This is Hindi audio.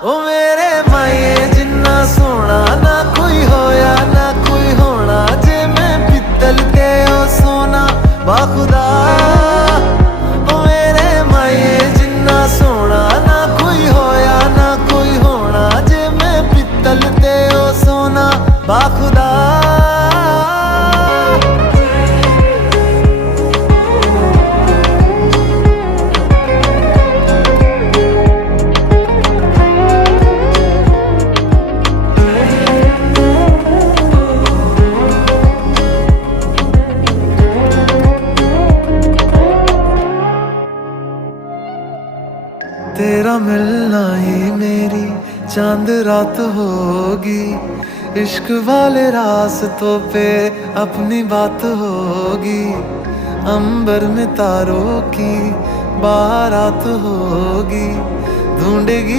ओ मेरे माए जिन्ना सोना ना कोई होया ना कोई होना, जे मैं पित्तल ते ओ सोना बाखुदा। ओ मेरे माए जिन्ना सोना ना कोई होया ना कोई होना, जे मैं पित्तल ते ओ सोना बाखुदा। तेरा मिलना ही मेरी चांद रात होगी, इश्क वाले रास्तों पे अपनी बात होगी। अंबर में तारों की बारात होगी, ढूंढेगी